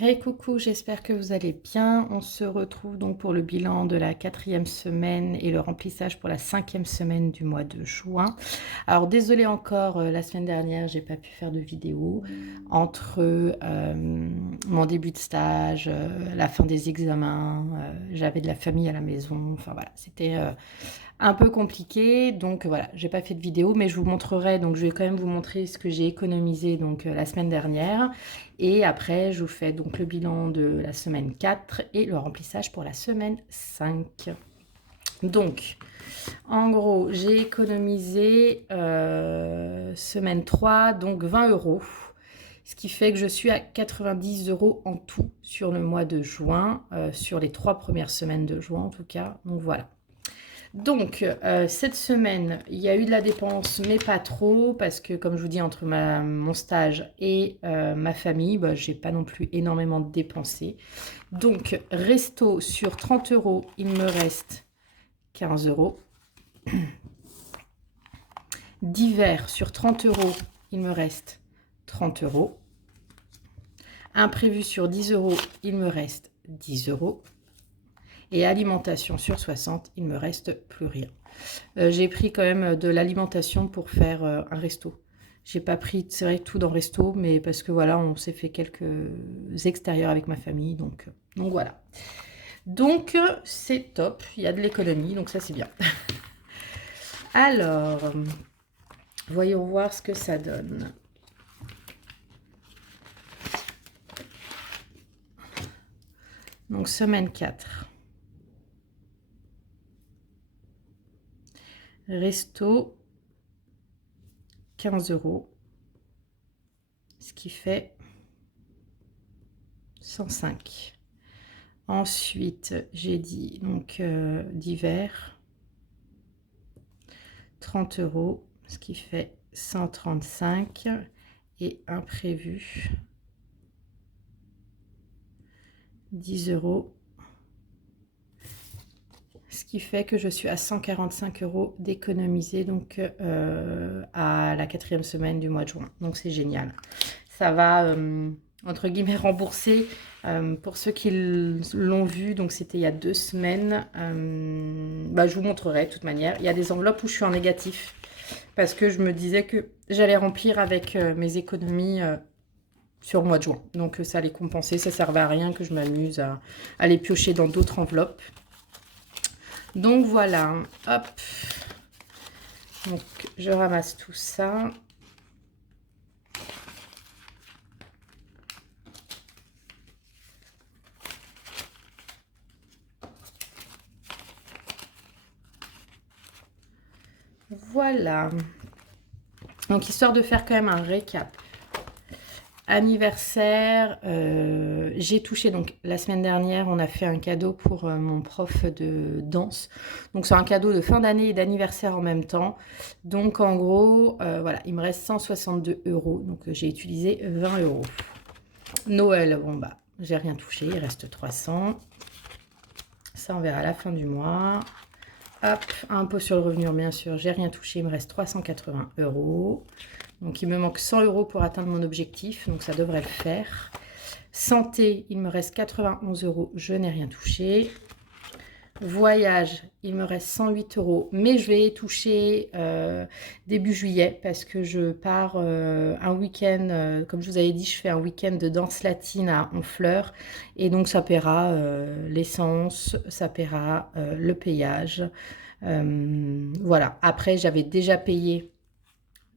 Hey coucou, j'espère que vous allez bien. On se retrouve donc pour le bilan de la 4e semaine et le remplissage pour la 5e semaine du mois de juin. Alors désolée encore, la semaine dernière, j'ai pas pu faire de vidéo entre mon début de stage, la fin des examens, j'avais de la famille à la maison, enfin voilà, c'était un peu compliqué, donc voilà, j'ai pas fait de vidéo, mais je vous montrerai, donc je vais quand même vous montrer ce que j'ai économisé donc la semaine dernière, et après je vous fais donc le bilan de la semaine 4 et le remplissage pour la semaine 5. Donc, en gros, j'ai économisé semaine 3, donc 20 euros, ce qui fait que je suis à 90 euros en tout sur le mois de juin, sur les 3 premières semaines de juin en tout cas, donc voilà. Donc, cette semaine, il y a eu de la dépense, mais pas trop, parce que, comme je vous dis, entre mon stage et ma famille, bah, j'ai pas non plus énormément dépensé. Donc, resto sur 30 euros, il me reste 15 euros. Divers sur 30 euros, il me reste 30 euros. Imprévu sur 10 euros, il me reste 10 euros. Et alimentation sur 60, il me reste plus rien. J'ai pris quand même de l'alimentation pour faire un resto. J'ai pas pris, c'est vrai, tout dans le resto, mais parce que voilà, on s'est fait quelques extérieurs avec ma famille, donc voilà. Donc c'est top, il y a de l'économie, donc ça c'est bien. Alors, voyons voir ce que ça donne. Donc semaine 4. Resto, 15 euros, ce qui fait 105. Ensuite, j'ai dit donc divers, 30 euros, ce qui fait 135. Et imprévu, 10 euros, ce qui fait que je suis à 145 euros d'économiser donc à la 4e semaine du mois de juin. Donc c'est génial. Ça va entre guillemets rembourser pour ceux qui l'ont vu. Donc c'était il y a 2 semaines. Bah, je vous montrerai de toute manière. Il y a des enveloppes où je suis en négatif parce que je me disais que j'allais remplir avec mes économies sur le mois de juin. Donc ça allait compenser, ça servait à rien que je m'amuse à les piocher dans d'autres enveloppes. Donc voilà, hop. Donc je ramasse tout ça. Voilà. Donc histoire de faire quand même un récap. Anniversaire, j'ai touché, donc la semaine dernière, on a fait un cadeau pour mon prof de danse. Donc c'est un cadeau de fin d'année et d'anniversaire en même temps. Donc en gros, voilà, il me reste 162 euros. Donc j'ai utilisé 20 euros. Noël, bon bah, j'ai rien touché, il reste 300. Ça, on verra à la fin du mois. Hop, impôt sur le revenu, bien sûr, j'ai rien touché, il me reste 380 euros. Donc il me manque 100 euros pour atteindre mon objectif, donc ça devrait le faire. Santé, il me reste 91 euros, je n'ai rien touché. Voyage, il me reste 108 euros, mais je vais toucher début juillet parce que je pars un week-end, comme je vous avais dit, je fais un week-end de danse latine à Honfleur et donc ça paiera l'essence, ça paiera le payage. Voilà, après j'avais déjà payé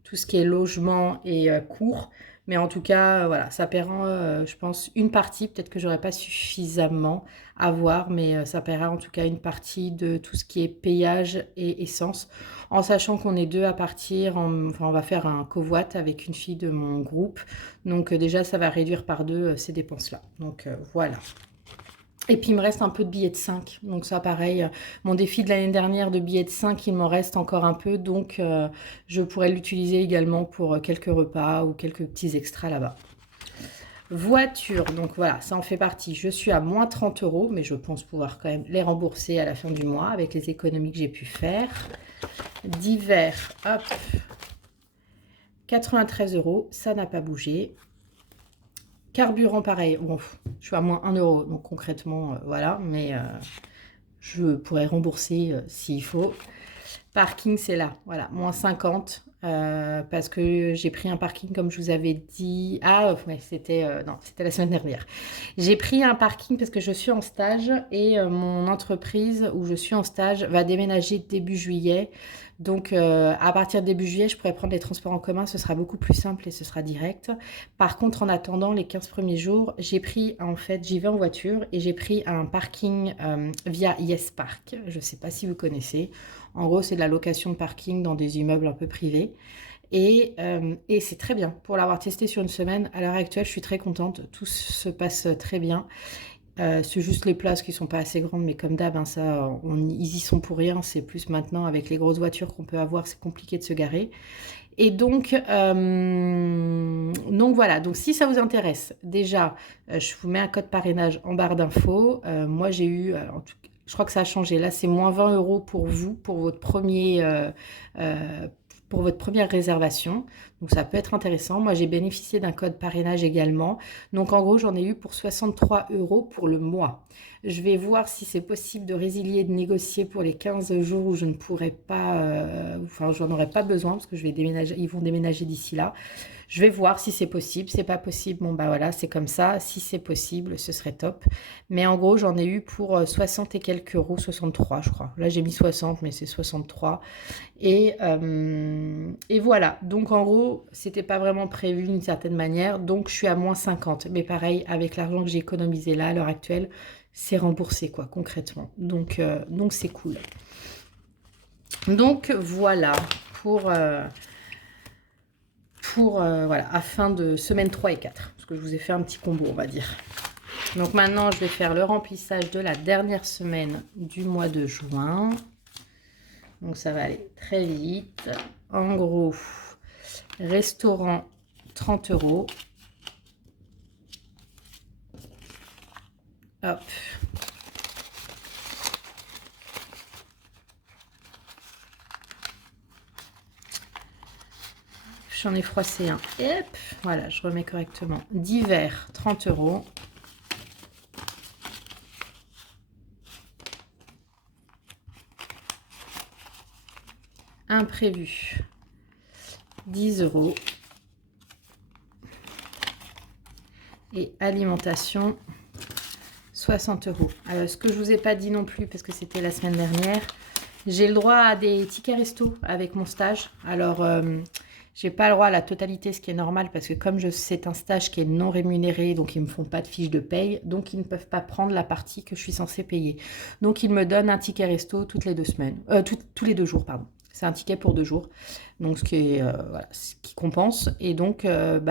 tout ce qui est logement et cours. Mais en tout cas, voilà, ça paiera, je pense, une partie. Peut-être que j'aurais pas suffisamment à voir, mais ça paiera en tout cas une partie de tout ce qui est payage et essence. En sachant qu'on est deux à partir, enfin, on va faire un covoit avec une fille de mon groupe. Donc déjà, ça va réduire par deux ces dépenses-là. Donc voilà. Et puis, il me reste un peu de billets de 5. Donc ça, pareil, mon défi de l'année dernière de billets de 5, il m'en reste encore un peu. Donc, je pourrais l'utiliser également pour quelques repas ou quelques petits extras là-bas. Voiture, donc voilà, ça en fait partie. Je suis à moins 30 euros, mais je pense pouvoir quand même les rembourser à la fin du mois avec les économies que j'ai pu faire. Divers, hop, 93 euros, ça n'a pas bougé. Carburant, pareil. Bon, je suis à moins 1 euro, donc concrètement, voilà. Mais je pourrais rembourser s'il faut. Parking, c'est là, voilà, moins 50. Parce que j'ai pris un parking, comme je vous avais dit. Ah, ouais, non, c'était la semaine dernière. J'ai pris un parking parce que je suis en stage et mon entreprise où je suis en stage va déménager début juillet. Donc, à partir de début juillet, je pourrais prendre les transports en commun. Ce sera beaucoup plus simple et ce sera direct. Par contre, en attendant les 15 premiers jours, j'y vais en voiture et j'ai pris un parking via Yes Park. Je ne sais pas si vous connaissez. En gros, c'est de la location de parking dans des immeubles un peu privés. Et c'est très bien. Pour l'avoir testé sur une semaine, à l'heure actuelle, je suis très contente. Tout se passe très bien. C'est juste les places qui sont pas assez grandes, mais comme d'hab, hein, ils y sont pour rien. C'est plus maintenant, avec les grosses voitures qu'on peut avoir, c'est compliqué de se garer. Et donc voilà, donc si ça vous intéresse, déjà, je vous mets un code parrainage en barre d'infos. Moi, j'ai eu, en tout cas, je crois que ça a changé. Là, c'est moins 20 euros pour vous, pour votre première réservation. Donc, ça peut être intéressant. Moi, j'ai bénéficié d'un code parrainage également. Donc, en gros, j'en ai eu pour 63 euros pour le mois. Je vais voir si c'est possible de résilier, de négocier pour les 15 jours où je ne pourrai pas, enfin, j'en aurai pas besoin parce que ils vont déménager d'ici là. Je vais voir si c'est possible. C'est pas possible, bon bah voilà, c'est comme ça. Si c'est possible, ce serait top. Mais en gros, j'en ai eu pour 60 et quelques euros, 63 je crois. Là, j'ai mis 60, mais c'est 63. Et voilà. Donc en gros, c'était pas vraiment prévu d'une certaine manière. Donc je suis à moins 50. Mais pareil, avec l'argent que j'ai économisé là, à l'heure actuelle, c'est remboursé, quoi, concrètement. Donc c'est cool. Donc voilà voilà, à fin de semaine 3 et 4. Parce que je vous ai fait un petit combo, on va dire. Donc maintenant, je vais faire le remplissage de la dernière semaine du mois de juin. Donc ça va aller très vite. En gros, restaurant, 30 euros. Hop. J'en ai froissé un. Hop. Voilà, je remets correctement. Divers, 30 euros. Imprévu, 10 euros. Et alimentation, 60 euros. Alors, ce que je ne vous ai pas dit non plus, parce que c'était la semaine dernière, j'ai le droit à des tickets resto avec mon stage. Alors, j'ai pas le droit à la totalité, ce qui est normal, parce que comme c'est un stage qui est non rémunéré, donc ils me font pas de fiche de paye, donc ils ne peuvent pas prendre la partie que je suis censée payer. Donc, ils me donnent un ticket resto toutes les 2 semaines, tous les 2 jours, pardon. C'est un ticket pour 2 jours, donc ce qui compense. Et donc,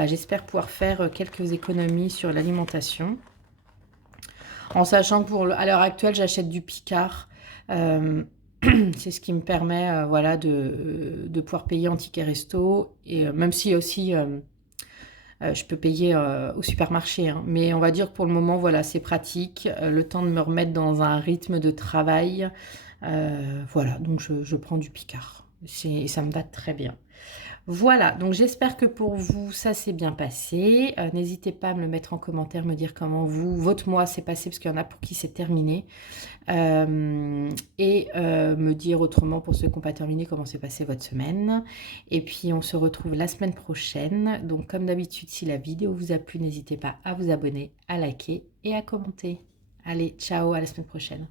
j'espère pouvoir faire quelques économies sur l'alimentation. En sachant que à l'heure actuelle, j'achète du Picard. C'est ce qui me permet voilà, de pouvoir payer en ticket resto. Et même si aussi, je peux payer au supermarché. Hein. Mais on va dire que pour le moment, voilà, c'est pratique. Le temps de me remettre dans un rythme de travail. Voilà, donc je prends du Picard. Et ça me va très bien. Voilà, donc j'espère que pour vous, ça s'est bien passé. N'hésitez pas à me le mettre en commentaire, me dire comment votre mois s'est passé, parce qu'il y en a pour qui c'est terminé. Me dire autrement, pour ceux qui n'ont pas terminé, comment s'est passée votre semaine. Et puis, on se retrouve la semaine prochaine. Donc, comme d'habitude, si la vidéo vous a plu, n'hésitez pas à vous abonner, à liker et à commenter. Allez, ciao, à la semaine prochaine.